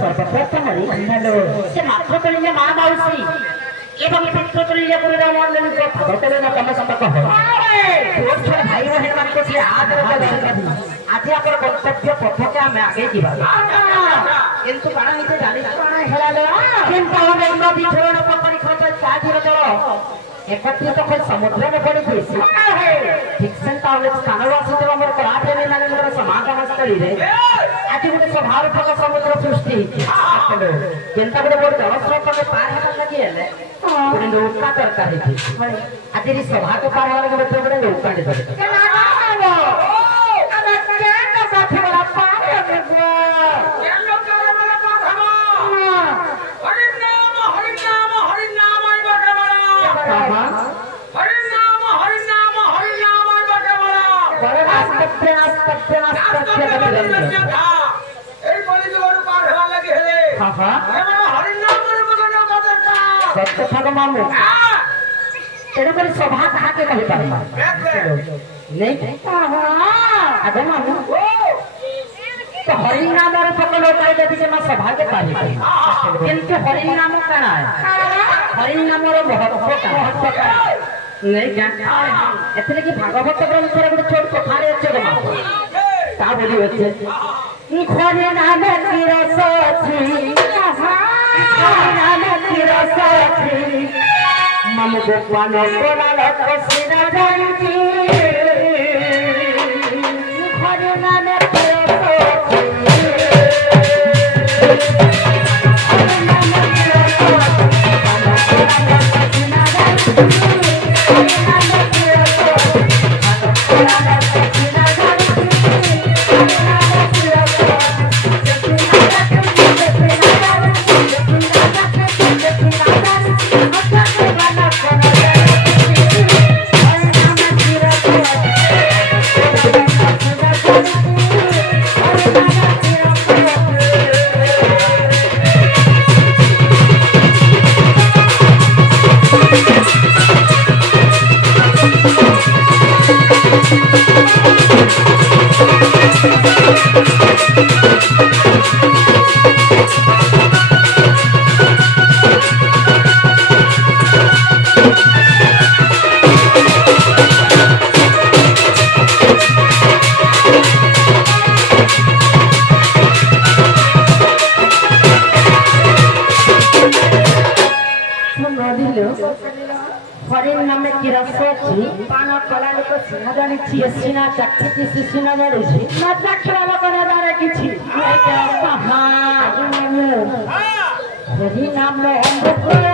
सर्वप्रथम से मात्र तुल्य माँ माउसी एवं पितृ तुल्य गुरुराम कम संपर्क भाई बहन मान को आज आप कर्तव्य पथके आम आगे किंतु कण नीचे जानी विधरण पकड़ी खर्च चार जल एकत्रित समुद्र में पड़ी ठीक से स्थान आसुवा मोर कलाप्रेमी मान समागम स्थली आज गोटे स्वभावक समुद्र सृष्टि जेनता गोटे मोर जलस्रोत में पार होगा लगी गोटे नौका दरकार आज सभा को पार होगा गोटे गोटे नौका मामू तेणुक सभा कहा के कही पार नहीं आगे मामू तो हरिनाम पकड़ सभा के पारी किंतु हरिनाम कण हरिनाम महत्व नहीं एथले कि भागवत ग्रंथ गोटे छोट कथारे अच्छे ता बोली अच्छे हरिनाम की रस अछि हरिनाम की रस अछि मम गोपाल कोलाल कसिना जानती हरिनाम की रस हरिनाम की रस अछि पान कला लोक सिना जानि छि सिना चक्षि छि सिना जानि छि ना चक्षरा लोक ना जाने किछि कहा हरिनाम अमृत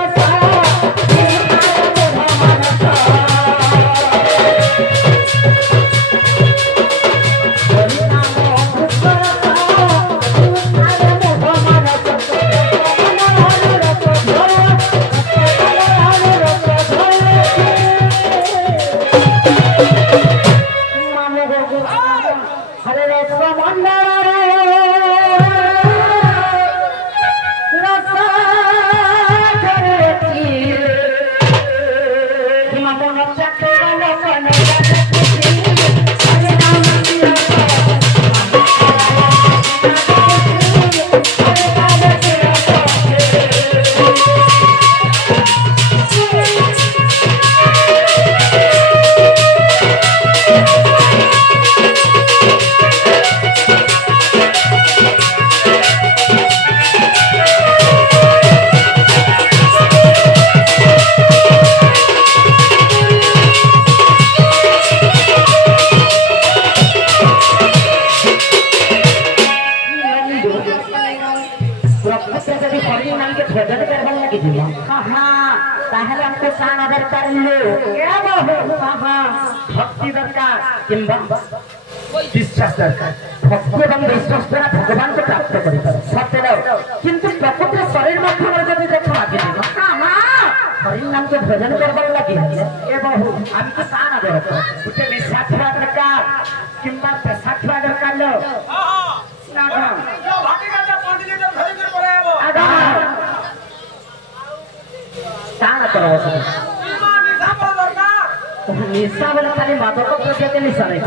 भक्ति दरकार विश्वास दरकार भक्ति एवं विश्वास द्वारा भगवान को प्राप्त कर किंतु प्रकृति शरीर में देख आगे हरिनाम के भजन करवार लगे आमको कान दरकार गोटे निशा छुआ दरकार कि पेशा छुआ दरकार निशा बोले खाली मादक द्रव्य के निशा नहीं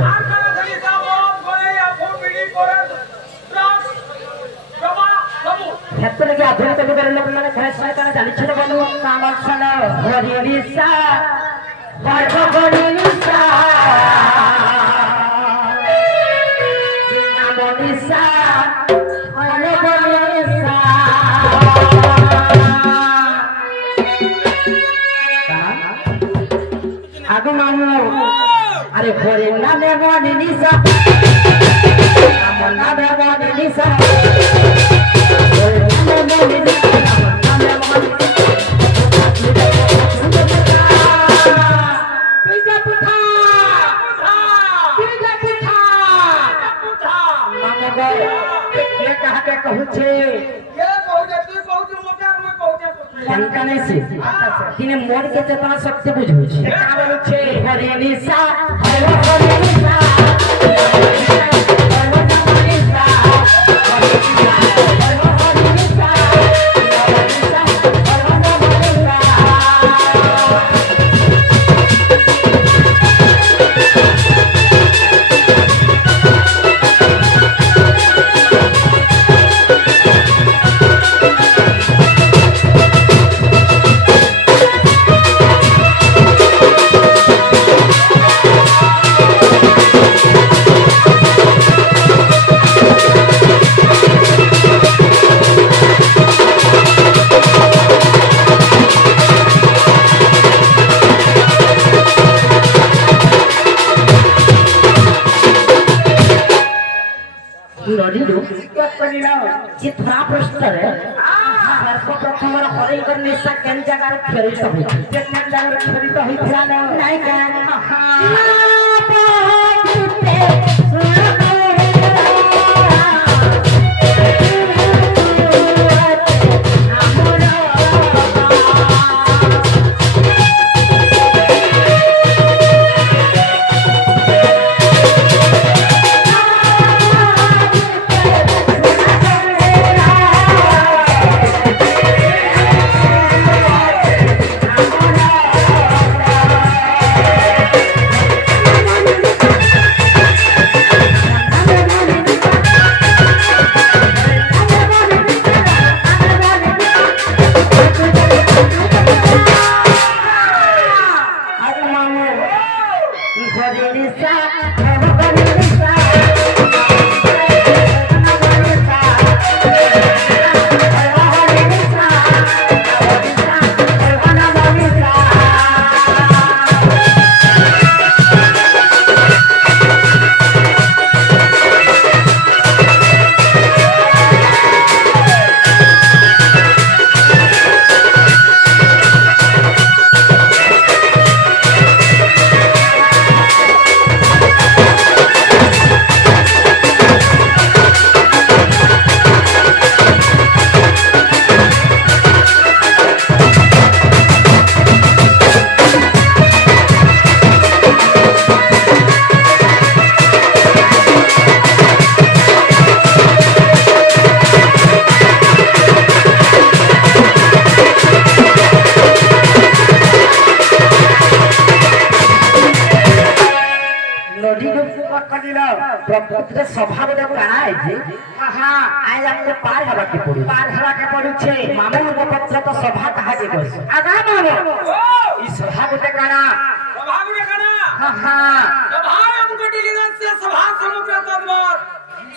ক্ষেত্রে কি আধুনিক যুগের লোকମାନେ ফ্যাশন কানে জানিছে তো বলু কামাল সালা হরি নিশা হরি নিশা নাম নিশা হরি নিশা আগু মামু আরে হরি নামে মনি নিশা নাম নামে মনি নিশা दिने मोर के चेतना शक्ति बुझुछि हरि निशा हरि निशा सभा गोटे काना है आज हमको पार हवा के पड़ू छे मामू पत्र तो सभा कहा के बस आगा मामू ई सभा गोटे काना हां हां सभायम कोटिलिंग से सभा समुद्र तद्वर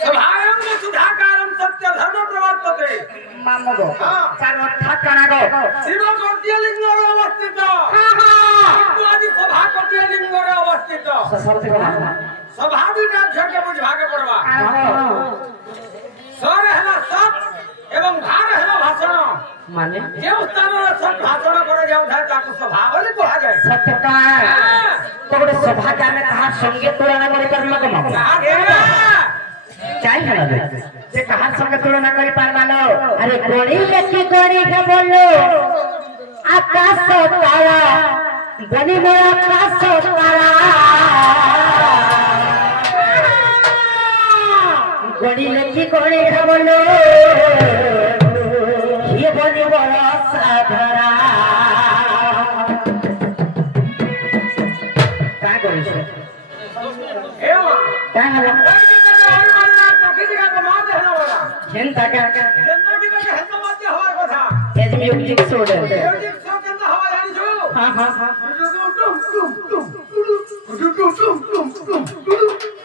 सभायम सुधाकारम सत्य धर्म प्रवर्तते मामू गो चार था काना गो शिव कोटिलिंग रे अवस्थित हां हां तो आज सभा कोटिलिंग रे अवस्थित सत्य काना सभा दुटा झके बुझाके पड़वा सर हला सत एवं भार हला भाषण माने जे स्थान रे सत भाषण करे जाउ था ताको सभा बोले कहा जाय सत्य का तो बड़े सभा का में कहा संगे तुलना करि परला कम चाहि हला जे कहा संगे तुलना करि पारमानो अरे कोणी लेखी कोणी के बोलो आकाश तारा बनी मोर आकाश तारा कोणी लेखी कोणी बोलो ये बनी बड़ा साधरा काय करू छे एवा काय हला चिंता का म्यूजिक शो दे म्यूजिक शो केंदा हवा जानी छु हां हां हां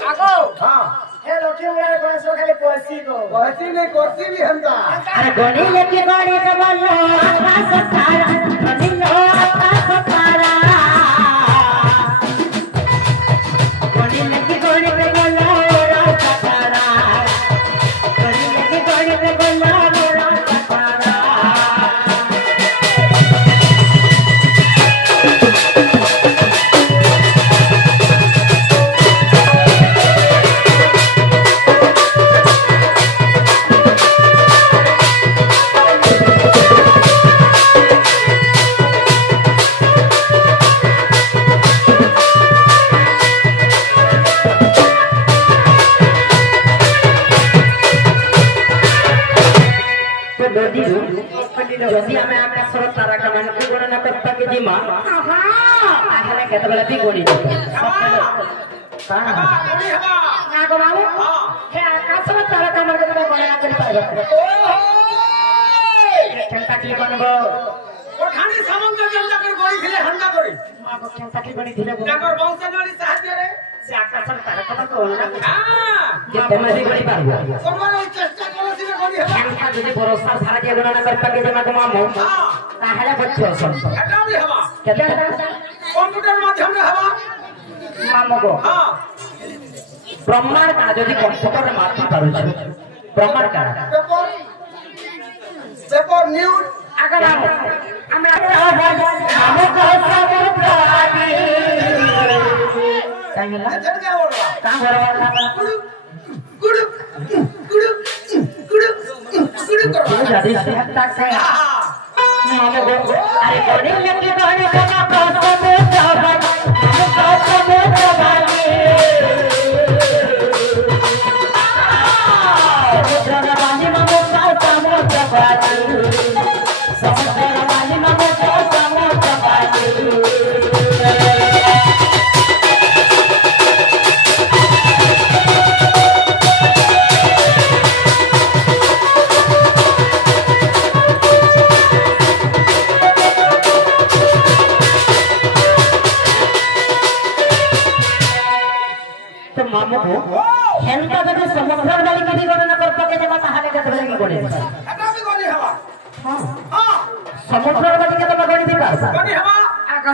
आगो हां हेलो क्यों रे कोन सो खाली पसी ने कुर्सी भी हमदा अरे गोली लेके गाड़ी के बोलो आकाश तारा बनिलो आकाश तारा गोली लेके गाड़ी के बोलो आकाश तारा गोली लेके गाड़ी के बोलो आकाश तारा যদি আমি আকাশর তারা কামানকে গণনা করতে কি মা তাহলে কেতবেলা বি গণি না গো বাবু হে আকাশর তারা কামানকে তুমি গণনা করি পাইবা কেনটা কি গণবো ওখানে সমুদ্র জলটা করে গড়িছিলে হান্ডা করে মা গো কেনটা কি গণি দিলে ডাকর বংশধরী সাহায্য রে সে আকাশর তারা কামানকে গণনা করি হ্যাঁ যে তুমি বি গণি পারবো তোমার চেষ্টা করছিস গড়ি হবে কেনটা যদি ভরসা ছাড়া যে গণনা করতে কি জমা মামু তাহলে বচ্চ সব এটা भी হবা কেনটা কম্পিউটার মাধ্যমে হবা মামু গো হ্যাঁ ব্রহ্মার কাজ যদি কম্পিউটারে মাপতে পারুছ ব্রহ্মার কাজ পেপার নিউজ আগে মামু আমরা মামু কথা বলতে আদি তাই না ঝটকা ওড়া তা বড় গুড়ু গুড়ু গুড়ু গুড়ু করবা যদি সে তাক থাকে মামু গো আরে কোনে লাগি কোনে কথা বলতে যাবা মামু কথা বলতে বাকি সমুদ্র বাণী মামু কথা বলতে বাকি সমুদ্র বাণী মামু কথা বলতে বাকি तो मामू को हेनका যদি সমুদ্রের বালি কি গণনা করতে কে যাবা তাহলে কত লাগি গণে এটা भी গড়ি হবা হ্যাঁ হ্যাঁ সমুদ্রের বালি কে তোমরা গণি দিবা গড়ি হবা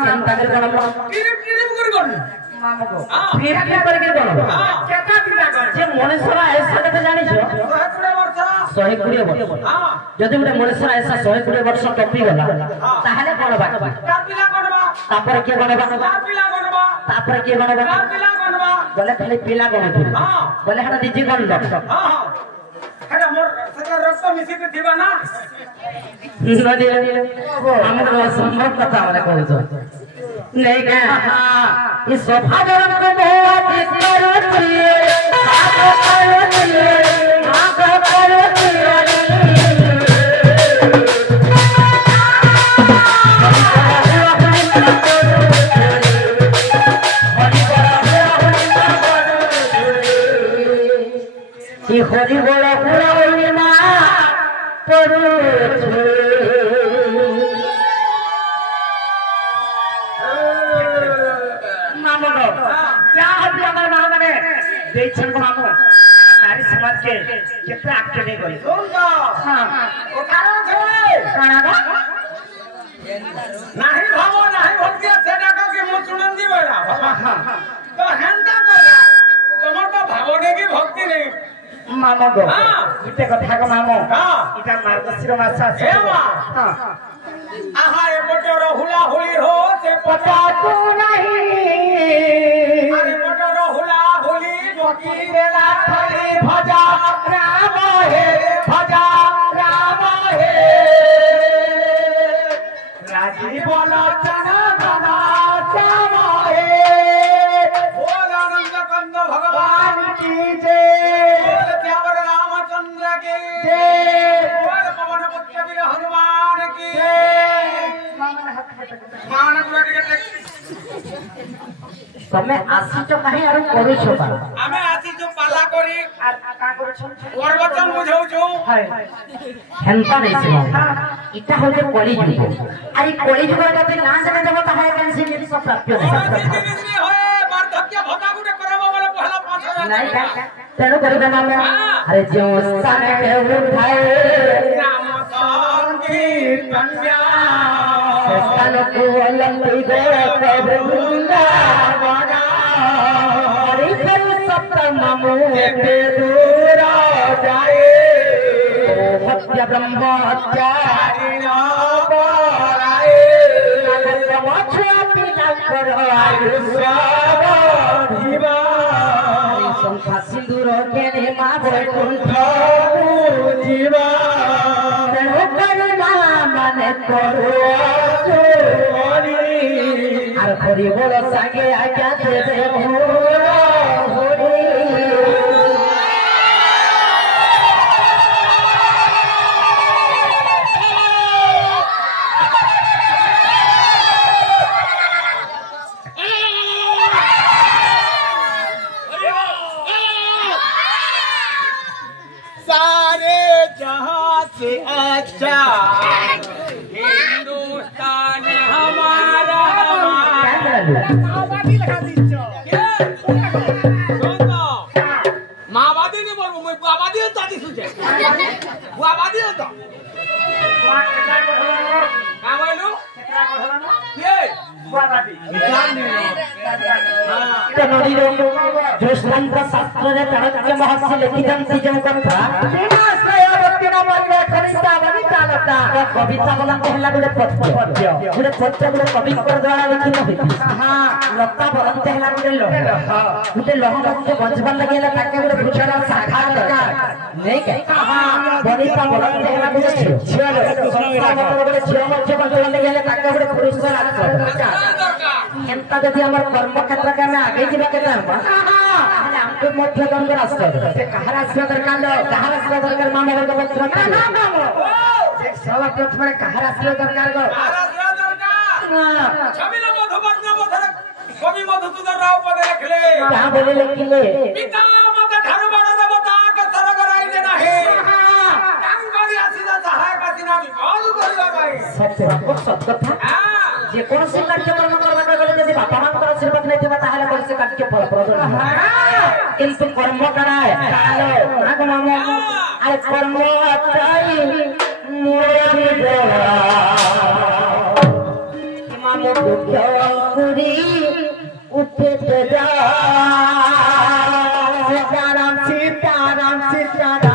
হেনকা করে গণনা কিরিম কিরিম করে গড়ি মামু को ফির করে কি গণনা কেটা দিলা গড়ি যে মনুষ্যরা এসা কথা জানিছো 120 বর্ষ 120 বর্ষ হ্যাঁ যদি ଗୋଟେ মনুষ্যরা এসা 120 বর্ষ টপি গলা তাহলে কোন বাকি কাপিলা গড়বা তারপরে কি গণবা কাপিলা গড়বা তারপরে কি গণবা কাপিলা গড়বা বলে খালি পিলা গণবি হ্যাঁ বলে হাটা দিজি গণব হ্যাঁ এটা মোর সাথে রক্ত মিশিতে দিবা না নদী আমার অসম্ভব কথা আমরা কইছ নেই কা এই সভা জনক বহুত করছি আগ করছি কি হরি বড় পুরা হলি না পড়ুছে মামু যা আপনি আমার মা মানে দেখছেন গো মামু নারী সমাজকে কেতে আটকে নেই গই শুনতো হ্যাঁ ও কারণ আছে কানা গো নাহি ভাবো নাহি ভক্তি সেটা কাকে মো শুনন দিবে না হ্যাঁ তো হেনটা করা তোমার তো ভাবো নেকি ভক্তি নেই মামু গো ইতে কথা গো মামু হ্যাঁ এটা মার্গশির মাস আছে এমা হ্যাঁ আহা এ বটর হুলা হুলি হো সে পতা তো নাহি আরে বটর হুলা হুলি বকি রেলা খালি ভজা রাম হে ভজা রাম হে রাজি বল চনা গনা শ্যাম হে बोल आनंद कंद भगवान की जय बोल श्यावर रामचंद्र की जय बोल पवन पुत्र वीर हनुमान की जय मान તમે આસીચો કાહે આરુ કરું છો અમે આસી જો પાલા કરી আর কা করছো ওর বচন বুঝাউছো হেনতা নাই ছিল ইটা হল কলি যুগ আর এই কলি যুগের যদি না জানে দেব তাহলে কেন সেই জিনিস প্রাপ্য নাই তেণু করিবে না আরে যে স্থানে উঠায় নাম সংকীর্তন্যা স্থান কো লম্বি গো বৃন্দাবন হরি ফল সপ্তম মুখে দূর যায় হত্য ব্রহ্মচারিণ পরায় সমছাপি না কর আয়ুষ্যা সংখ্যা সিন্দুর কেনে মা বৈকুণ্ঠ বুঝিবা তেণু করুণা মানে করো আর হরি বল সাগে আজ্ঞা দেবে अच्छा हिंदुस्तान हमारा माओवादी लगा दीचो माओवादी नहीं बोलबो मैं बुआवादी होता दिसुचे बुआवादी होता का बोलू ये बुआवादी तनोरीरो जोशमंत्र शास्त्र रे तरक्के महर्षि लिखितम तिजम कथा कविता बोला कहला गुडे पद्य गुडे कविकर द्वारा लिखित होती हां लता बरंते हला गुडे लोह गुडे बंजबल लगेला ताके गुडे भूषण शाखा लगा नहीं के हां बनिता बरंते हला गुडे छिया संस्था गुडे छिया मध्य बंजबल लगेला ताके गुडे पुरस्कार आछो एंता जदि हमर कर्म क्षेत्र के में आगे जिबा के तारबा माने हमको मध्य दंड राष्ट्र से कहार आश्रय दरकार लो कहार आश्रय दरकार माने वर्ग पत्र ना सवा प्रथम कहार आश्रय दरकार गो छबिला मधुवर्ण मधुर कवि मधुसूदन राव पदे लिखले क्या बोले लिखले पिता मत धर्म बड़ देवता के तरग राइले नाही टांगड़ी आसीदा सहायक आसीना बहुत करिला भाई सत्य कथा जे कोन से कार्य कर्म करबा गले जदि बापा मानकर आशीर्वाद नै देबा ताहाले कोन से कार्य फलप्रद নহয় किंतु कर्म कराय कालो नाग मामो आय कर्म अत्राई मोरी देवा मामो दुख पुरी उठे जा सीताराम सीताराम सीताराम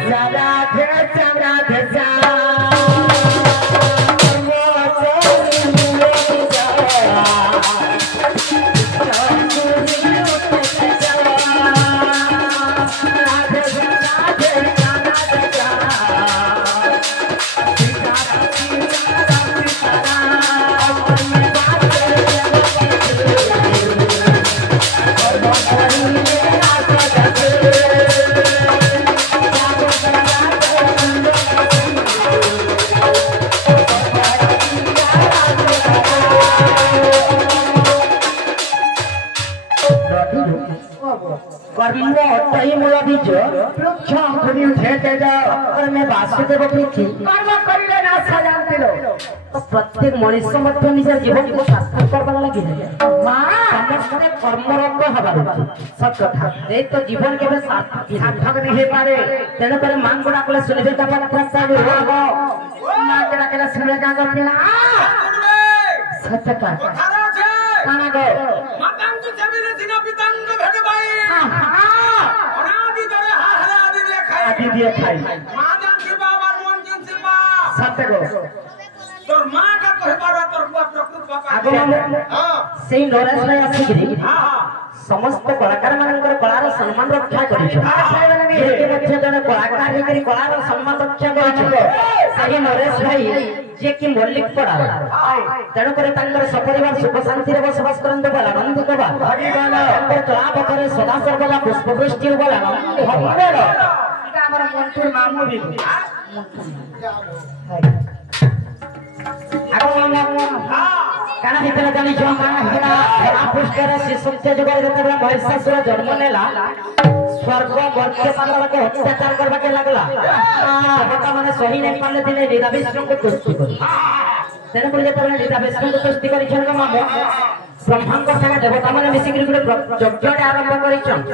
राधे राधे राधे कर्म तई मूल बीज वृक्ष अंकुरी उठे तेज और मैं वासुदेव पृथ्वी कर्म करिले ना जानते लो तो प्रत्येक मनुष्य मध्य निज जीवन को सार्थक करबा लागि मां समस्त कर्मरत हबा सब कथा ए तो जीवन के सार्थक नहीं हे पारे तेन पर मां गुडा कोले सुनिबे का प्रस्ताव होबो मां केला केला सुने का पिला सत्य का काना गो मातांग जमीने सिना पितांग भेट भाई अनादि दरे हाहरा आदि देखाई आदि दिए खाई मादान के बाबा मन जिन से बा सत्य गो तोर मां का कहबारा तोर बुआ प्रकृत बापा आगो हां सेई नरेश भाई आसीगिरी हां समस्त कलाकार मानकर कलार सम्मान रक्षा करिछो जे मध्य जने कलाकार हेकरी कलार सम्मान रक्षा करिछो सही नरेश भाई जे कि मल्लिक पड़ा तेणु करे तांकर सपरिवार सुख शांति रे बसवास करंते बला नंदी कबा हरि गाना अंतर कला पकरे सदा सर्वदा पुष्पवृष्टि बला नंदी हबेरो इटा हमर मंटूर मामू भी मंटूर आगो मामू हां କାଣା ହେଇଥିଲା ଜାଣିଛ କାଣା ହେଇଥିଲା ଧରା ପୃଷ୍ଠରେ ଶିଶୁତ୍ୟ ଯୁଗରେ ଯେତେବେଳେ ମହିଷାସୁର ଜନ୍ମ ନେଲା ସ୍ୱର୍ଗ ମର୍ତ୍ତ୍ୟ ପାତାଳକୁ ଅତ୍ୟାଚାର କରିବାକୁ ଲାଗଲା ଦେବତା ମାନେ ସହି ନାହିଁ ପାରିଲେ ଦିନେ ନିରାବିଷ୍ଣୁଙ୍କୁ ତୁଷ୍ଟି କରି ତେଣୁକରି ଯେତେବେଳେ ନିରାବିଷ୍ଣୁଙ୍କୁ ତୁଷ୍ଟି କରିଛନ୍ତି ମାମ ବ୍ରହ୍ମାଙ୍କ ସାଙ୍ଗେ ଦେବତା ମାନେ ମିଶିକି ଗୋଟେ ଯଜ୍ଞଟେ ଆରମ୍ଭ କରିଛନ୍ତି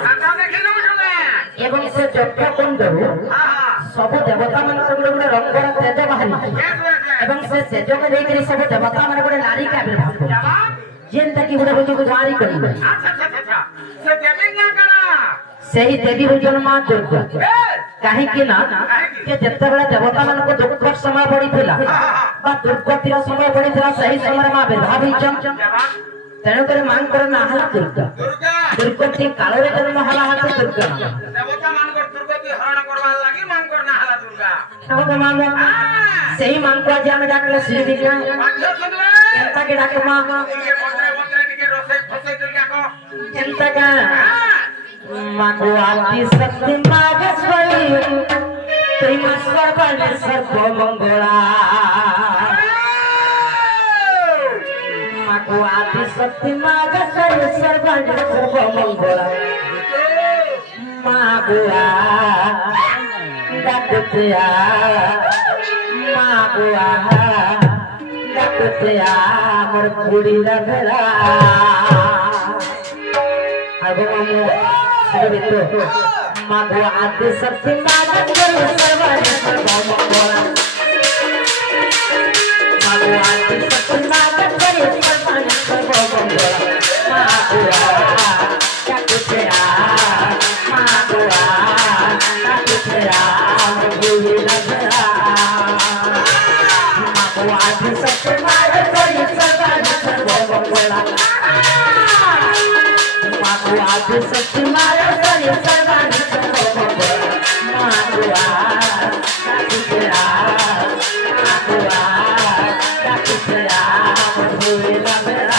ଏବଂ ସେ ଯଜ୍ଞ କୁଣ୍ଡରୁ ସବୁ ଦେବତା ମାନଙ୍କର ଗୋଟେ ରଙ୍ଗର ତେଜ ବାହାରିଛି ଏବଂ ସେ ତେଜକୁ ଦେଇକରି ସବୁ ଦେବତା ମାନେ ଗୋଟେ ନାରୀକି ଆବିର୍ଭାବ କଲେ ଯେନ୍ତା କି ଗୋଟେ ରୋଜକୁ ଜାରି କରିବେ ସେହି ଦେବୀ ହଉଛନ୍ତି ମା ଦୁର୍ଗା କାହିଁକି ନା ଯେତେବେଳେ ଦେବତା ମାନଙ୍କୁ ଦୁଃଖ ସମୟ ପଡିଥିଲା ବା ଦୁର୍ଗତିର ସମୟ ପଡିଥିଲା ସେହି ସମୟରେ ମା ଆବିର୍ଭାବ ହେଇଛନ୍ତି ତେଣୁକରି ମାଙ୍କର ନାଁ ହେଲା ଦୁର୍ଗା ଦୁର୍ଗତି କାଳରେ ଜନ୍ମ ହେଲା ହାତ ଦୁର୍ଗା ସେହି ମାଙ୍କୁ ଆଜି ଆମେ ଡାକିଲେ ଶ୍ରୀ ବିଜ୍ଞା ଏନ୍ତାକେ ଡାକମା ଏନ୍ତାକା ମାଗୁ ଆଦି ଶକ୍ତି ମାଗେଶ୍ୱରୀ ତୁଇ ସର୍ବାଣୀ ସର୍ବମଙ୍ଗଳା ମାଗୁ ଆଦି ଶକ୍ତି ମାଗେଶ୍ୱରୀ ସର୍ବାଣୀ ସର୍ବମଙ୍ଗଳା ମାଗୁଆ ডাকতেয়া মাগুয়া ডাকতেয়া মোর বুড়িরা ভেড়া আগো মামু সবিতো মাগুয়া আদি শক্তি মাগা করে সর্বাণী সর্বমঙ্গলা মাগুয়া আদি শক্তি মাগা করে সর্বাণী সর্বমঙ্গলা মাগুয়া ডাকতেয়া মাগুয়া ডাকতেয়া आदि सत्य मार्ग कोई सर्वाणि सर्वमंगला मागु आदि सत्य मार्ग कोई सर्वाणि सर्वमंगला मागुआ डाकुतेया मागुआ डाकुतेया बुढ़ीरा भेड़ा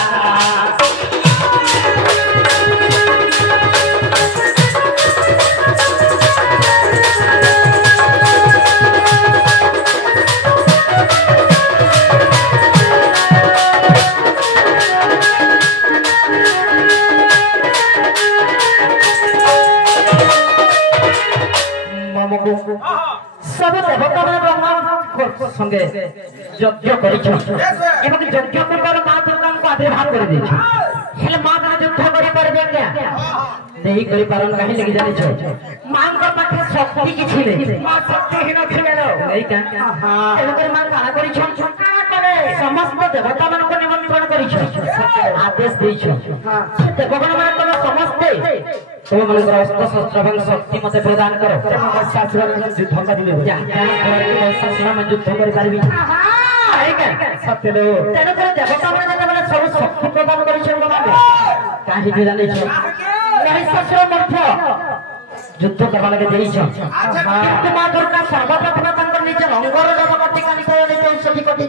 सब देवता ब्रह्मा संगे यज्ञ এবং যজ্ঞ করবার মা দুর্গাଙ୍କୁ আবির্ভাব করে দিয়েছে ହେଲେ ମା ମାନେ ଯୁଦ୍ଧ କରିପାରିବେ क्या नहीं କରି ପାରନ କାହିଁ ଲାଗି ଜାଣିଛ ମାଙ୍କ ପାଖରେ ଶକ୍ତି କିଛି ନାହିଁ ମା ଶକ୍ତିହୀନ ଥିଲେ ଏଇ ତେଣୁକରି ମା କାଣା କରିଛନ୍ ସମସ୍ତ ଦେବତା ମାନଙ୍କୁ ନିମନ୍ତ୍ରଣ କରିଛନ୍ ଆଦେଶ ଦେଇଛନ୍ ସେ ଦେବଗଣ ମାନଙ୍କର ସମସ୍ତେ ତୁମମାନଙ୍କର ଅସ୍ତ୍ର ଶସ୍ତ୍ର ଏବଂ ଶକ୍ତି ମତେ ପ୍ରଦାନ କର ଯୁଦ୍ଧ କରିବେ ଯୁଦ୍ଧ କରିପାରିବି ତେଣୁକରି ଦେବତା ମାନେ ଯେତେବେଳେ ସବୁ ଶକ୍ତି ପ୍ରଦାନ କରିଛନ୍ତି କାହିଁକି ଜାଣିଛ ମହିଷାସୁର ମଧ୍ୟ ଯୁଦ୍ଧ କରିବା ଲାଗି ଦେଇଛ କିନ୍ତୁ ମା ଦୁର୍ଗା ସର୍ବପ୍ରଥମେ ତାଙ୍କର ନିଜ ରଙ୍ଗର ଜଗବର୍ତ୍ତିକା ନିଜ ସେଠି କଟି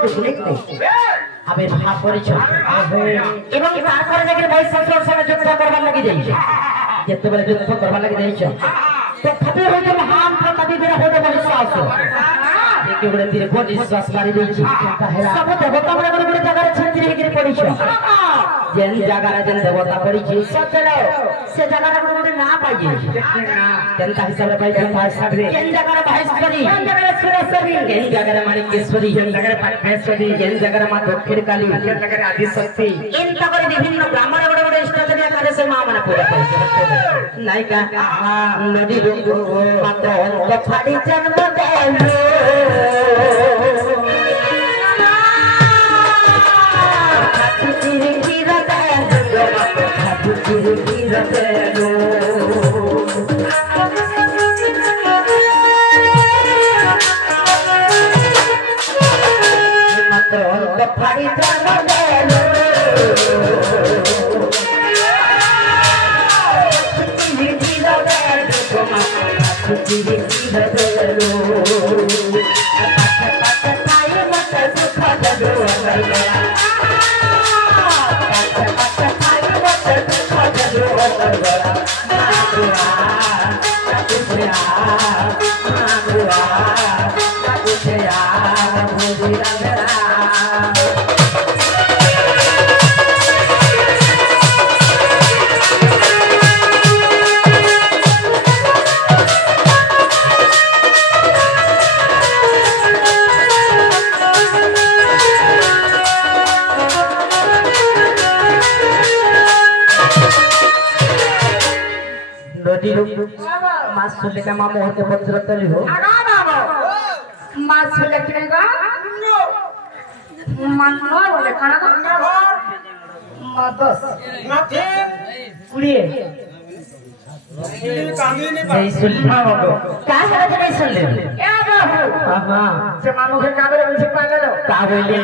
ଆବିର୍ଭାବ କରିଛ ଏବଂ ତାପରେ ଯାଇକି ମହିଷାସୁର ସଙ୍ଗେ ଯୁଦ୍ଧ କରିବା ଲାଗି ଯାଇଛ ଯେତେବେଳେ ଯୁଦ୍ଧ କରିବା ଲାଗି ଯାଇଛ ତଥାପି ହଉଛି ମହାନ ପ୍ରତାପୀର ହଉଛି ମହିଷାସୁର ଗୋଟେ ଦୀର୍ଘ ନିଶ୍ୱାସ ମାରି ଦେଇଛି ସବୁ ଦେବତା ମାନଙ୍କର ଗୋଟେ ଜାଗାରେ ଛେଞ୍ଚି ହେଇକିରି ପଡିଛ ଯେନ୍ ଜାଗାରେ ଯେନ୍ ଦେବତା ପଡିଛି ସେ ଜାଗାରେ ଗୋଟେ ନାଁ ପାଇଯାଇଛି କେନ୍ତା ହିସାବରେ ପାଇଛନ୍ତି କେନ୍ ଜାଗାରେ ମହେଶ୍ୱରୀ କେନ୍ ଜାଗାରେ ସୁରେଶ୍ୱରୀ କେନ୍ ଜାଗାରେ ମାଣିକେଶ୍ୱରୀ କେନ୍ ଜାଗାରେ ପାଟେଶ୍ୱରୀ କେନ୍ ଜାଗାରେ ମା ଦକ୍ଷିଣ କାଳୀ କେନ୍ ଜାଗାରେ ଆଦିଶକ୍ତି ଏନ୍ତା କରି ବିଭିନ୍ନ ଗ୍ରାମରେ ଗୋଟେ ଗୋଟେ ଇଷ୍ଟଦେବୀ ଆକାରରେ ସେ ମା ମାନେ ପୂଜା କରୁଛନ୍ତି ନାଇକା ନଦୀ ମାତ୍ର ଅନ୍ତ ଫାଡ଼ି ଜନ୍ମ ଦେଲୁ मां सुले का मां मोह के पत्र तली हो आगा बाबा मां सुले किनेगा मानो बोले खाना का मां 10 नथे कुड़िए कांगी ने नहीं सुन का है तो नहीं सुन ले ए बाबू हां जे मानो के काबरे में से पाले लो का बोले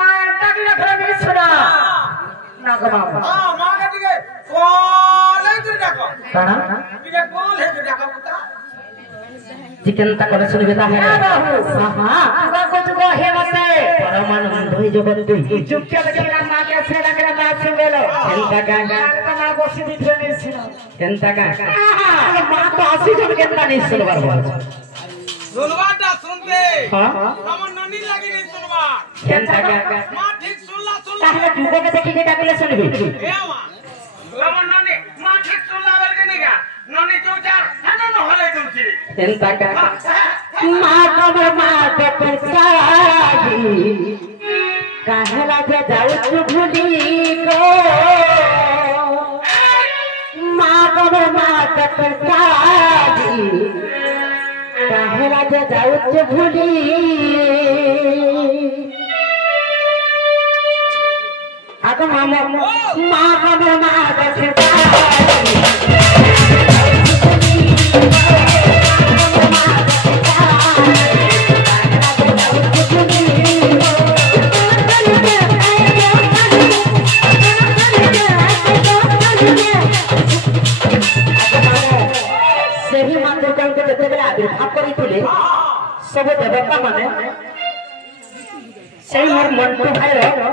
मां तक रखले नहीं सुना ना का बाबा हां मां के दिके कोले तू डाको काना दिके कोल है तू डाको पुता चिकन तक करे सुन बेटा है ए बाबू हां का कुछ को है बसे परमानंद होई जगत कोई चुप के लगे मां के से लगे बात सुन ले लो एंता का तो मां को सीधी ट्रेन सुनो एंता का मां तो आसी जब के नहीं सुनबार बोल सुनवाटा सुनते हां हमर ननी लागी नहीं सुनवा एंता का मां ठीक सुनला ताहले जुगो के देखि के डाकले सुनबी ए मां हमर ननी मां ठीक सुनला बेल के निगा ननी जो चार है न हले तुमची एंता का मां कबर मां के परसादी कहला के जाऊ भूली गो मां कबर मां के परसादी कहला के जाऊ भूली आगे मामा मां कबर मां के परसादी सेही मंदिर को उनके जते बेला आविर्भाव करी थिले सब देवता माने सेही मोर मंटू भाई रो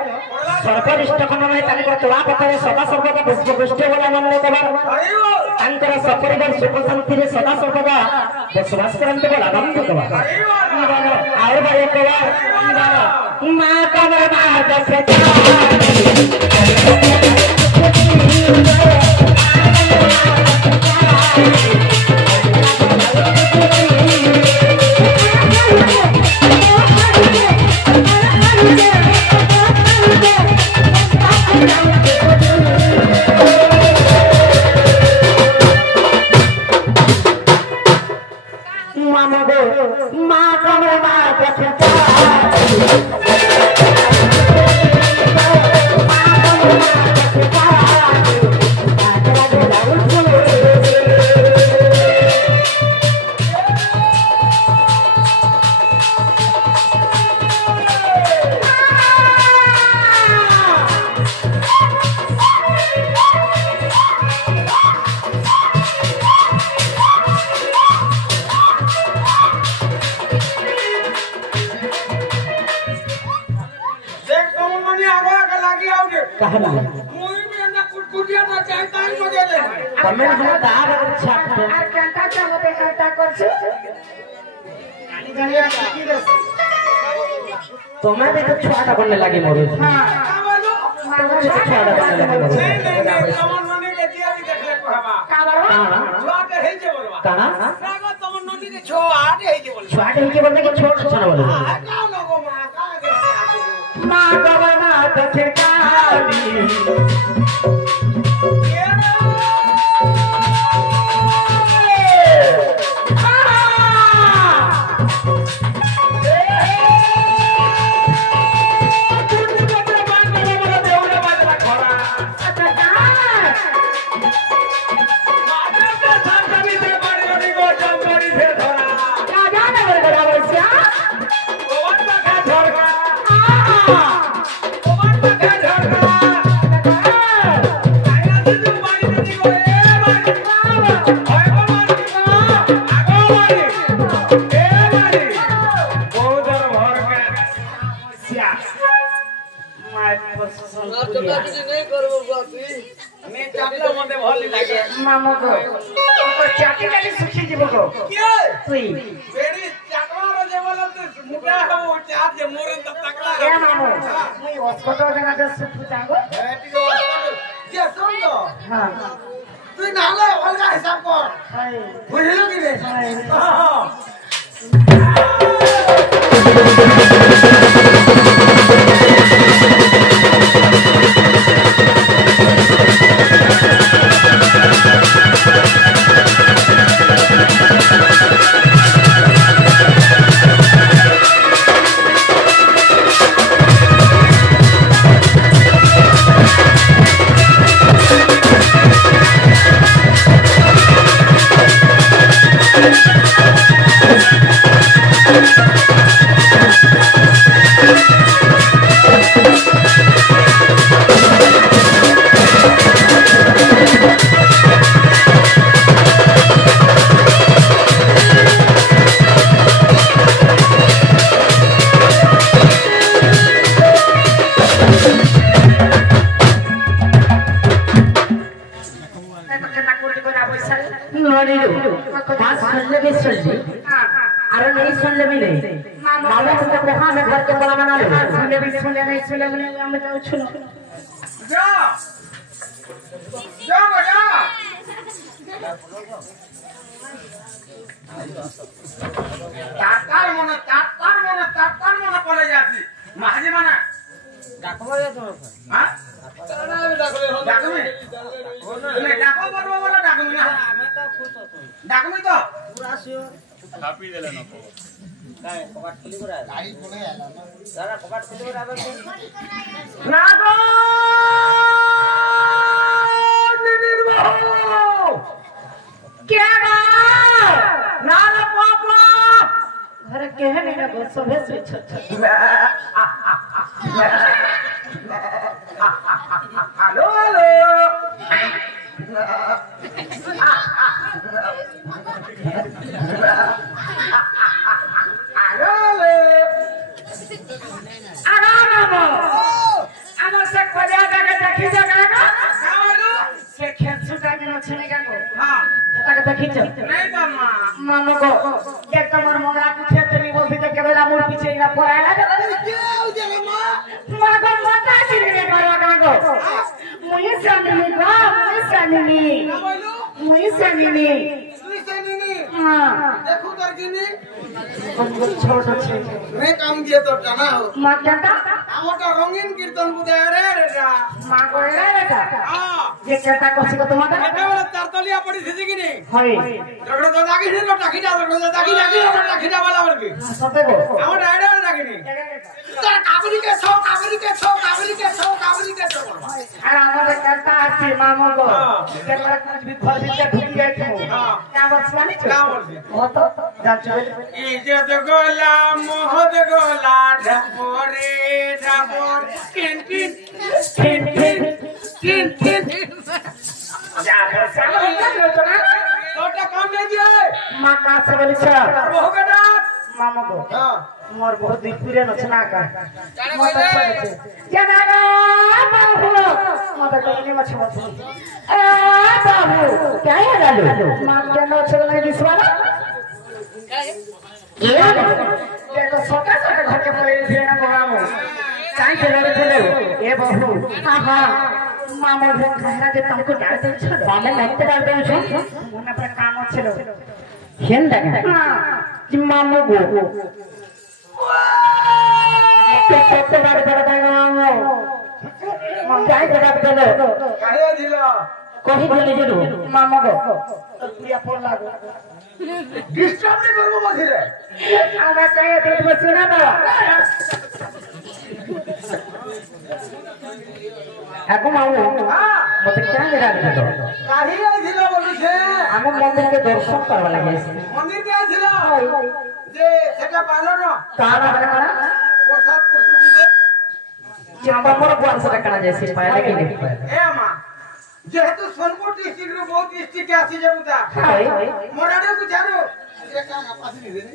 सर्वरिष्ठ खंड में तांकर तोड़ा पथरे सदा सर्वदा पुष्पपुष्ट वाला मन कबार तांकर सपरिवार सुख शांति रे सदा सर्वदा बसवास करंते वाला गम कबार आए भाई कबार मां कबर मां दस मामा गो मां कबर मां दस देख तुम मनी आगो के लागी आओगे कहना मुई भी अंदा कुटकुटिया ना चाहता ही मजे ले कमेंट में दार छाप আর কেনটা চাবতে এটা করছে तुम्हें भी तो छुआटा बनने लगी मोरू হ্যাঁ का बोलो छुआटा बनने लगी मोरू नहीं नहीं तुम ननी के दिया भी देख ले कहबा কাবার छुआ के है जे बोलवा काना कागा तुम ननी के छो आटे है जे बोलवा छुआटे के बोलने के छोड़ छना बोले हां का लोगो मां का के मां कबना दखकाली মামা গো তো চাটি কালি সুখি দিব গো তুই এ মামু মুই অস্কট জায়গাতে সুখি যাবো হ্যাঁ তুই নাহলে অলগা হিসাব কর হাই বুঝলি কি রে হাই हाँ जी अरे नहीं सुन ले भी नहीं मामा को तो कहां में घर के बड़ा बना ले सुन ले नहीं हम जाओ सुनो जा जा जा तात्कार मने पड़े जाती महाजी माना डाकबो या तो हां डाकबे नहीं डाको बरबो वाला डाकबे ना मैं तो खुश होतो डाकबे तो पूरा सियो कापी देले न को काय कबाट खुली करा गाड़ी कोने आला ना जरा कबाट खुली करा आबे नागो निर्मो क्या बा नाला पापा घर के है नहीं ना बस सबे से छत हेलो আমার সে কলিয়া জায়গা দেখি জায়গা না সে খেত সুটা দিন ছেলে গাগো हां তাকে দেখি চল नहीं मामा মামা গো দেখ তোমার মগরা কুছে তুমি বলছি যে কেবল আমর পিছে না পড়ায় না কেউ দেলে মা মা গো মাথা চিনি রে করবা গাগো মুই সামনে গো মুই সামনে তুই সেনিনি হ্যাঁ দেখো করগিনি ছোট ছে রে কাম দিয়ে তো জানা हो মা কেটা আমটা রঙিন কীর্তন বুদে রে রেটা মা গো রেটা हां যে কেটা কছি গো তোমার এটা বলে তারতলিয়া পড়ি থিজি কিনি হয় রগড় তো দাগি নি টাকি দা রগড় তো দাগি রাখি দা वाला বলবি সতে গো আমটা আইডা রাখিনি তার কাবরি কে ছৌ আর আমাদের কেটা আছে মামা গো কেটা কুছ भी घर भीतर ढुक गए थे क्या बसवा नहीं क्या बोलছি हो तो जान इज्जत गोला मोहद गोला ढपोरे ढपोर किन जा साला तो ना छोटा काम नहीं दिए मां का से बोली छ बहु बेटा मामा गो हां मोर बहुत दिपुरे न छना का मत पड़े जना गा बाबू मत कइले मछ ए बाबू क्या है डालो मां के न छल नहीं दिसवाला ये देखो छोटा घर के पड़े थे ना बाबू चाय चले थे ए बाबू हां हां मामा को खाना के तुमको डाल दे छ मामा लगते डाल दे छ मोना पर काम छलो हेन लगा हां मामा गो के छोटे बार बड़ा गांव काय जगह चलो काहे दिला कही बोले जरो मामा गो प्रिया फोन लागो डिस्टर्ब नहीं करबो मझिरे आवा कहे दे बसना ना এখন আও মতে কেন রাখতে তো কাহি আইছিল বলিছে আমি মন্দির কে দর্শন করবা লাগে মন্দির কে আইছিল যে সেটা পালো না কারা মানে কারা প্রসাদ প্রস্তুতি দে চিন্তা করে কোন সেটা কারা যাইছে পায়লা কি নেই এ মা যেহেতু সোনপুর ডিস্ট্রিক্টর বহুত ডিস্ট্রিক্টে আসি যাউতা হাই মোরাডে কু জানো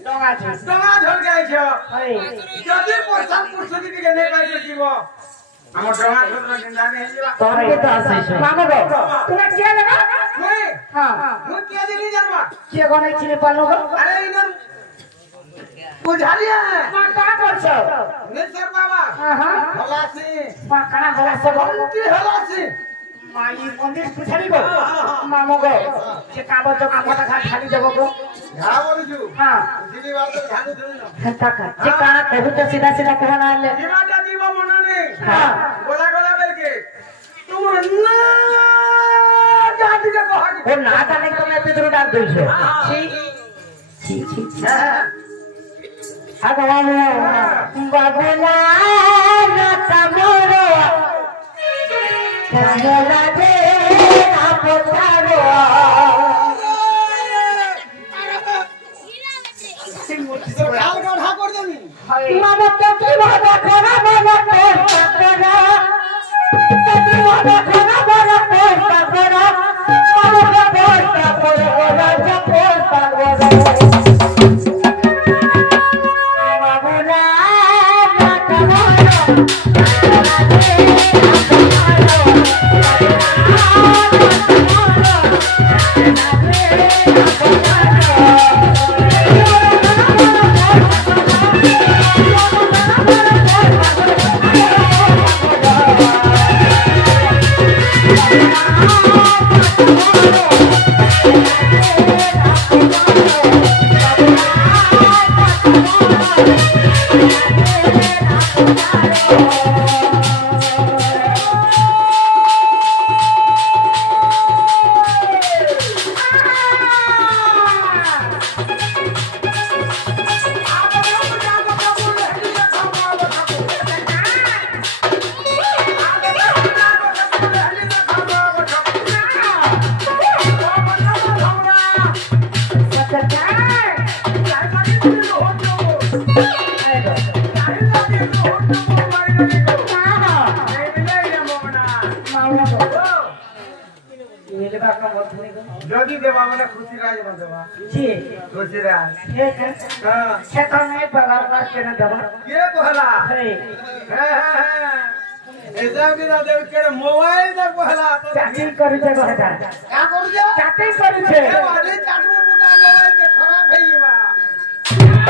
ডঙ্গা আছে ডঙ্গা ধর গাইছ হাই যদি প্রসাদ প্রস্তুতি দিকে নে পাইছো জীব আমার ডঙ্গা ধর জিন্দা নে হিবা তোর কে তো আছে মামা গো তুমি কি লাগা মুই হ্যাঁ মুই কে দিলি জানবা কি গনে চিনি পালো গো আরে ইনর বুঝারিয়া মা কা করছো নেসর বাবা হ্যাঁ হ্যাঁ হলাসি মা কানা হলা সব কি হলাসি মাই মন্দির পুছারি গো মামা গো যে কাবো তো কামটা খালি দেব গো ঘা বলিছু হ্যাঁ দিদি বার তো ধান ধরি না টাকা যে কানা কবু তো সিধা সিধা কোনা আনলে জীবনটা জীব মনে নেই হ্যাঁ গোলা গোলা বেলকে তোমার না জাতিকে কহা ও না জানে তো मैं पितरू डाल दइছো ठीक भगवान बाबूला ना तमरो कमला दे आप तारो খাল গড়া কর দেনি मामा तो की बाबा खाना बाबा करा की बाबा खाना बाबा करा मामा का बोलता जब बोलता बाबूला ना तमरो जदी देवा वाला खुशी राज न देवा जी खुशी राज ठीक है हां खेत में बराबर के न दबा ये कहला है ऐसा भी ना देव के मोबाइल तक कहला तो चाटी करू छे बहता क्या करू जा चाटी करू छे ए वाली चाटू बुटा मोबाइल के खराब भईवा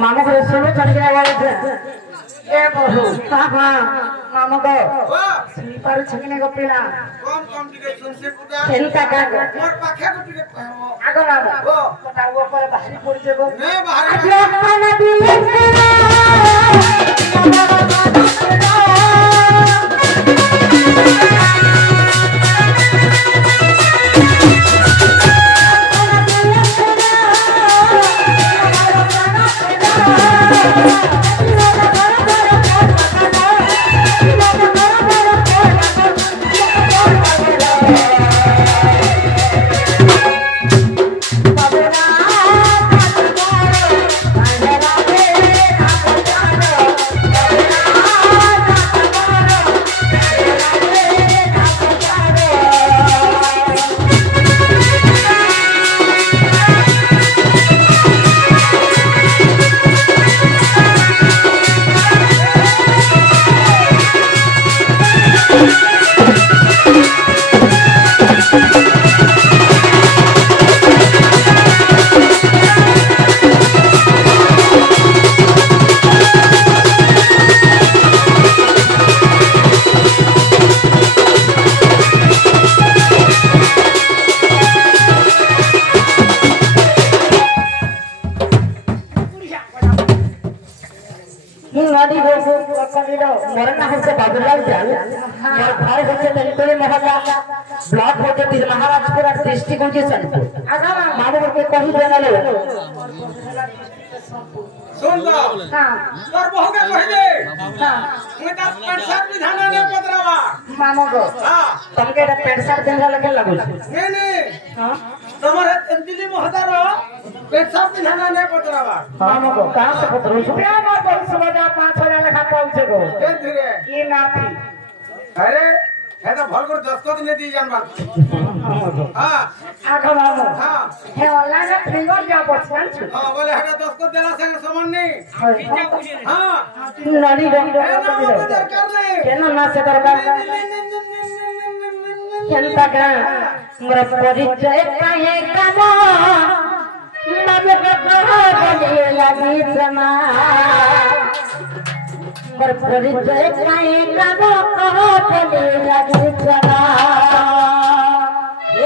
मामा को सुनो चढ़ गया वाले थे ए बहू हां मामा को स्लीपर छकने को पिला कम टिके सुनसे पूजा खेल का का मोर पाखे को टिके कहमो आगो आगो बताओ वो पर बाहरी पड़ जेबो नहीं बाहर अजो खाना दिए नदी हो कलिलो मरना हो से बाबूलाल जाल मोर घर होचे तेंतुली मोहल्ला ब्लॉक होचे तीर महाराजपुर और डिस्ट्रिक्ट होचे सनपुर आगा मामू के कहि देना लो सुन लो हां तोर बहू के कहि दे हां मैं ता पेंशन विधान ने पतरावा मामू को हां तुमके पेंशन देला लगे लागो नहीं हां तुम्हारे तेंतुली मोहदार पेंशन विधान ने पतरावा मामू को कहां से पत्रो छु या मोर बहुत समझा 5000 लेखा पहुंचे गो धीरे ये ना थी अरे है तो भल कर 10 को दिन दी जान बात हां आगा मामू हां हे ऑनलाइन फिंगर जा पछन छु हां बोले है 10 को देला संग समान नहीं हां नदी है ना वो दरकार नहीं केना ना से दरकार केनता का मोर परिचय काहे कामो नबे के लगी समा मोर परिचय काहे कामो कहते लगी समा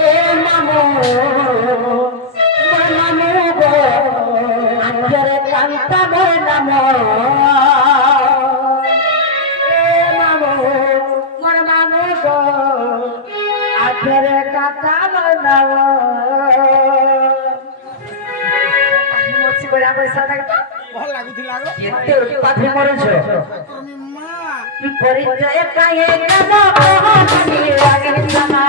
ए नमो नमो गो अंजरे कांता गो नमो ए नमो मोर नमो गो अंजरे कांता गो नमो मोची बड़ा पैसा लगता भल लागुथि लागो एते उत्पाद मरे छ तुमी मां परिचय काहे कामो कहते लगी समा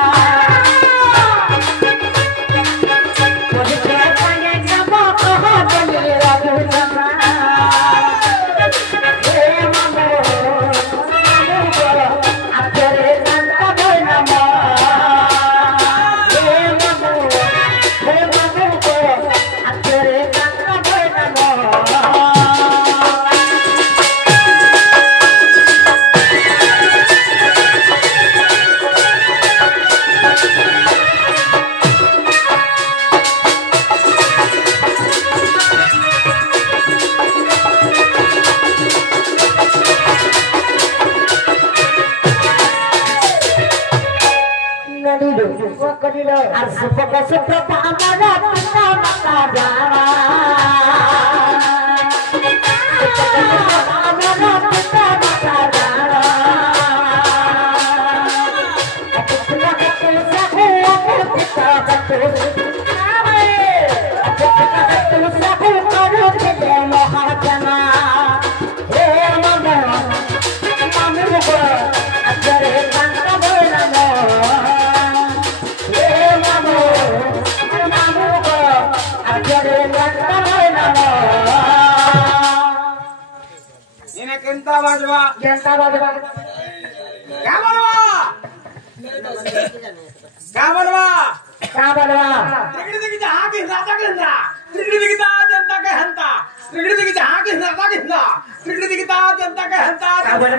परिचय काहे कामो कहते लगी समा ए नमो नमो गो अंजरे कांता गो नमो ए नमो गो अंजरे कांता गो नमो करिलो আর সুপক সুপ্রভ আমার পিতা মাতা যারা আমার পিতা মাতা যারা अपना कतल साहू पिता कतल आवे अपना कतल साहू करो के महाजना हे मामा मामी को अजरे कांता बोलना हे मामो मामू को अजरे कांता बोलना इने केंता बाजवा क्या बाजवा क्या बोलवा क्या बोलवा क्या बोलवा त्रिगड़ी दिखी जहां की नाता के हंदा त्रिगड़ी दिखी ता जनता के हंता त्रिगड़ी दिखी जहां की नाता के हंदा त्रिगड़ी दिखी ता जनता के हंता क्या बोला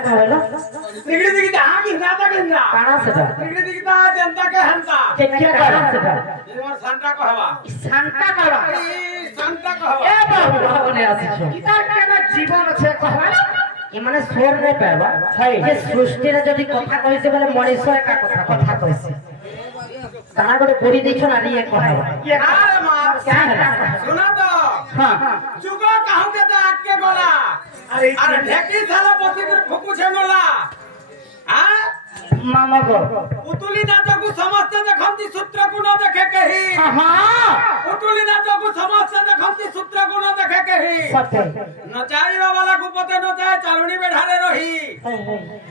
त्रिगड़ी दिखी जहां की नाता के हंदा कहां से था त्रिगड़ी दिखी ता जनता के हंता क्या कहां से था ये और सांता को हवा शांता करा ई सांता को हवा ए बाबू बाबूने आसी इता केना जीवन আছে कहवा ए माने स्वर नै पाबा ये सृष्टि रे जदी कथा कहिसे बोले मनीष एका कथा कहिसे कहां गोटे पूरी देखो ना ये कहवा ये हां मां क्या है सुना तो हां जुगो कहू के तो आके गोला अरे ढेकी साला पति के फुकु छे मोला हां मामा को उतुली नाच को समस्त देखंती सूत्र को न देखे कही हां उतुली नाच को समस्त देखंती सूत्र को न देखे कही सत्य नचाईवा वाला को पते नचाए चालुनी बैठारे रही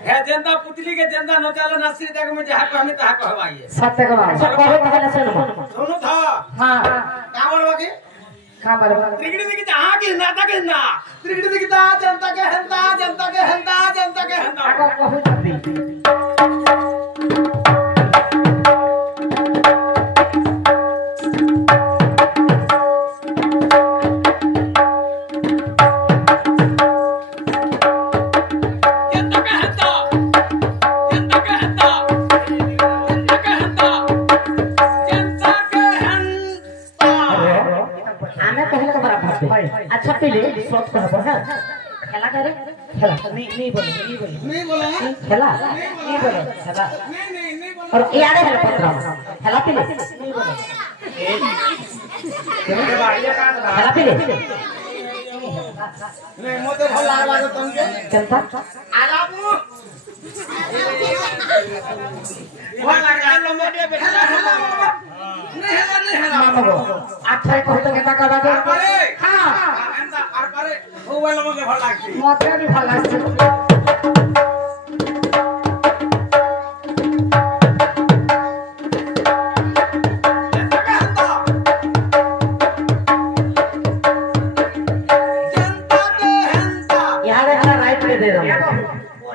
हे जेंदा पुतली के जेंदा नचाले नासी देख में जहां कहमी तहां कहवाइए सत्य को सब कहो पहले सुनो सुनो था हां क्या बोलवा की का बोलवा त्रिगड़ी दिखी जहां की नाता के ना त्रिगड़ी दिखी ता जनता के हंता जनता के हंता जनता के हंता आको कहू जल्दी अच्छा पहले सोच कहबो है खेला करे खेला नहीं बोलो खेला नहीं बोलो खेला और यारे है पत्रा खेला पहले नहीं बोलो खेला पहले नहीं मोते भल लागबा तो तुमके चलता आगाबू भल लागबा लंबे बैठा नहीं है मामा को अच्छा कहतो केता का बात अरे हां एंदा आर पारे मोबाइल में भल लागती मते भी भल लागছে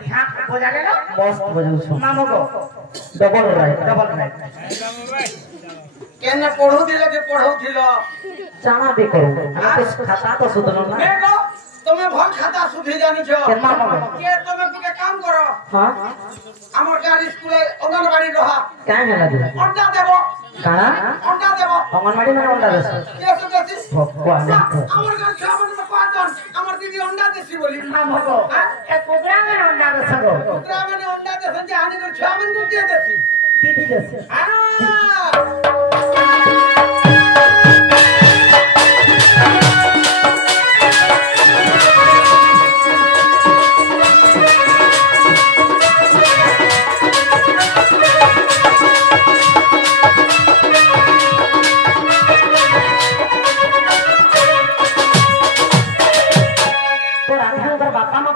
मस्त बजाऊ छो मामो को डबल राइट केने पढौ दिले के पढौ थिलो जाना भी करू तो खाता तो सुधरो ना देखो तुम्हें भल खाता सुधी जानी छो के मामो के तुम्हें कुके काम करो हां हमर गाड़ी स्कूले अंगनवाड़ी रहा क्या है ना अंडा देबो काना अंडा देबो अंगनवाड़ी में अंडा दे के सुदेसी भगवान हमर घर छावन में पाजन हमर दीदी अंडा देसी बोली मामो को ए प्रोग्राम में अंडा दे सको ओकरा में अंडा दे संजे हानि घर छावन को के देसी दीदी दे हां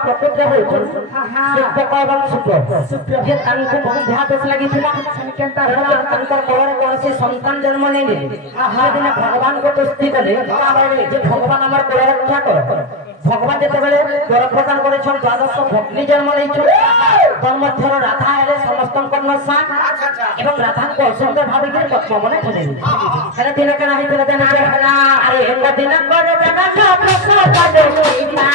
प्रकृति होइछ सुख एवं सुख जे तांको बहुत ध्यान लागिथिला केनता होला तांकर कोलरे कोनसी संतान जन्म नै ले आ दिन भगवान को स्तुति कले जे भगवान हमर कोलरे रक्षा कर भगवान जेते बेले द्वार प्रदान करेछन द्वादश भक्ति जन्म लैछ तन्मध्यर राधा हेले समस्तन कर्ण साथ एवं राधा को सुंदर भावे के तत्व मने खने हेले दिन के नाही दिन देना अरे हेंग दिन कर देना का प्रसाद देना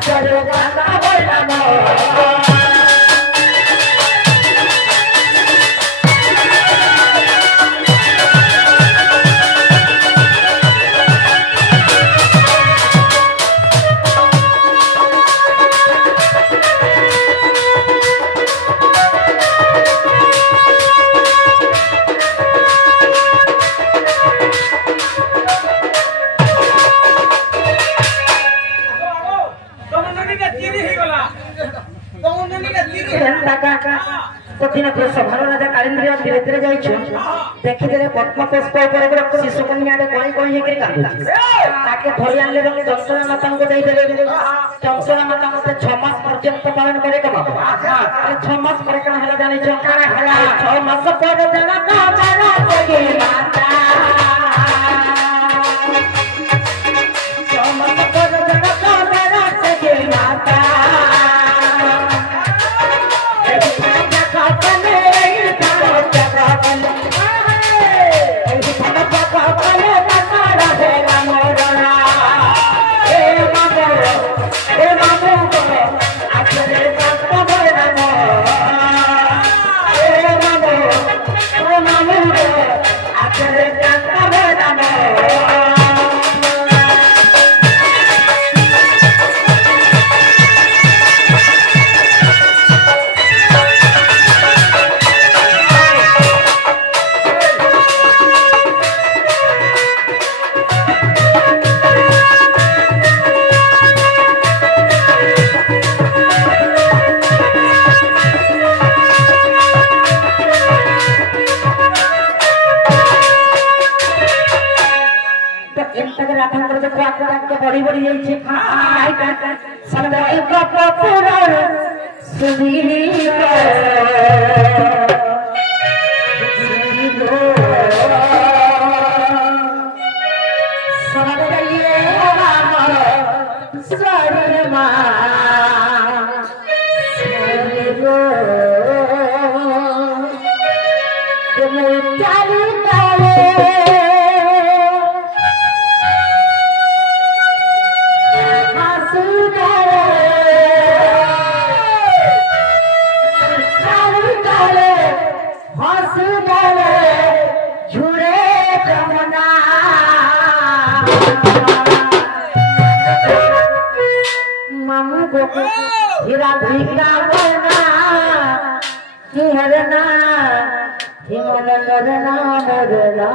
आचरे कांदा बोला मोर धीरे धीरे देखीदे पद्म पुष्प शिशु कन्या कई कई होकर धरी आने चंचला माता को चंचला माता मत 6 मास पर्यंत पालन करे 6 मास पर जानी 6 मास पर बड़ी बड़ी हीरा भिगा बना हिरना हिमन करना मरना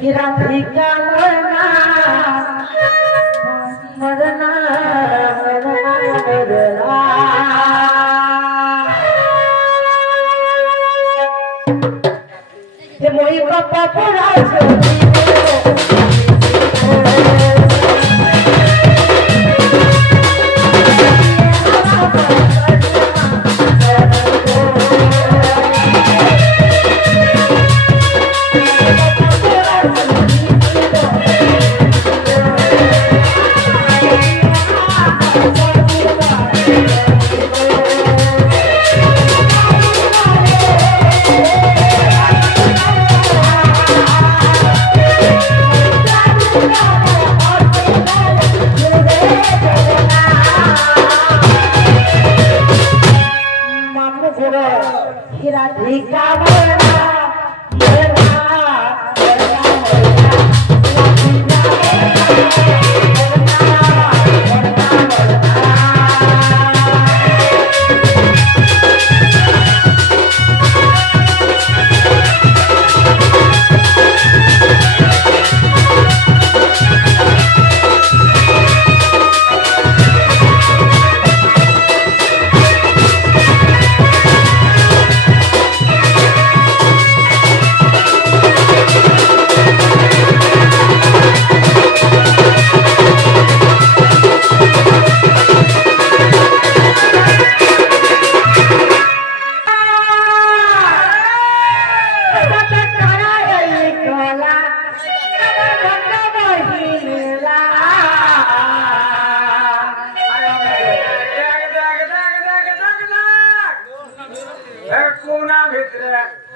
हीरा भिगा बना मरना मरना मरना ये मोई पापा पूरा हीरा भिगा बना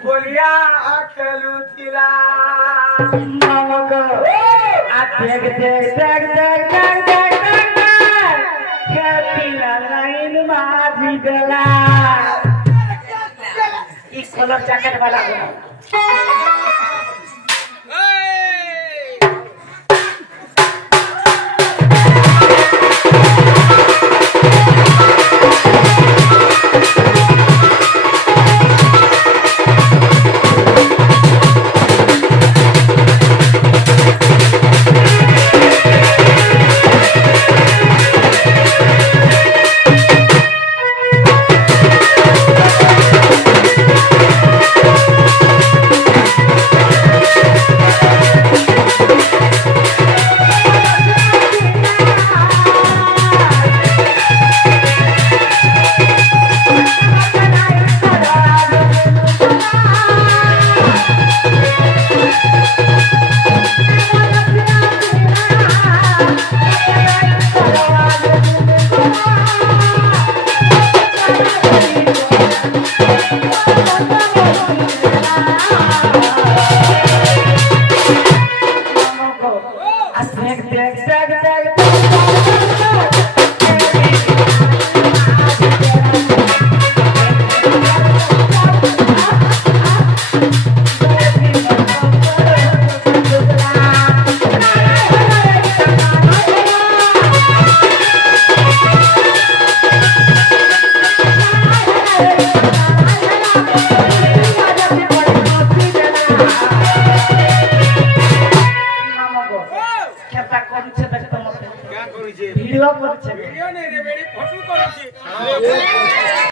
बोलिया अकलू तिला देख देख देख देख देख देख देख खेतीला लाइन माझी गला इस कलर जैकेट वाला ভিডিও করছে ভিডিও নেই রে বেড়ি ফটো করছে